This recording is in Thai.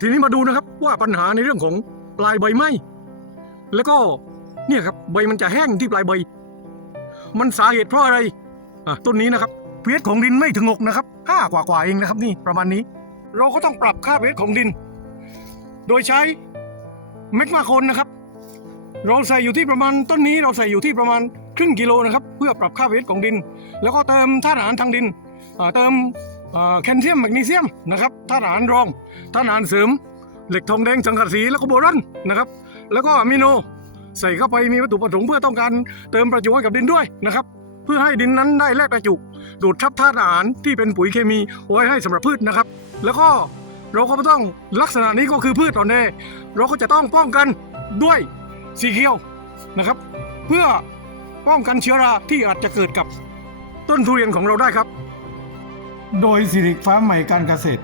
ทีนี้มาดูนะครับว่าปัญหาในเรื่องของปลายใบไหมแล้วก็เนี่ยครับใบมันจะแห้งที่ปลายใบ มันสาเหตุเพราะอะไรอะต้นนี้นะครับเพชของดินไม่ถึงหกนะครับห้ากว่ากว่าเองนะครับนี่ประมาณนี้ เราก็ต้องปรับค่าเพชของดิน โดยใช้เมกมาโคนนะครับ เราใส่อยู่ที่ประมาณต้นนี้เราใส่อยู่ที่ประมาณครึ่งกิโลนะครับ เพื่อปรับค่าเพชของดิน แล้วก็เติมธาตุอาหารทางดินเติม แคลเซียมแมกนีเซียมนะครับธาตุอาหารรองธาตุอาหารเสริม เหล็กทองแดงสังกะสีแล้วก็โบรอนนะครับ แล้วก็อะมิโนใส่เข้าไปมีวัตถุประสงค์เพื่อต้องการเติมประจุให้กับดินด้วยนะครับ เพื่อให้ดินนั้นได้แลกประจุ ดูดซับธาตุอาหารที่เป็นปุ๋ยเคมีไว้ให้สำหรับพืชนะครับ แล้วก็เราก็ต้องลักษณะนี้ก็คือพืชอ่อนแอเราก็จะต้องป้องกันด้วยสีเขียวนะครับ เพื่อป้องกันเชื้อราที่อาจจะเกิดกับต้นทุเรียนของเราได้ครับ โดยสิริฟ้าใหม่การเกษตร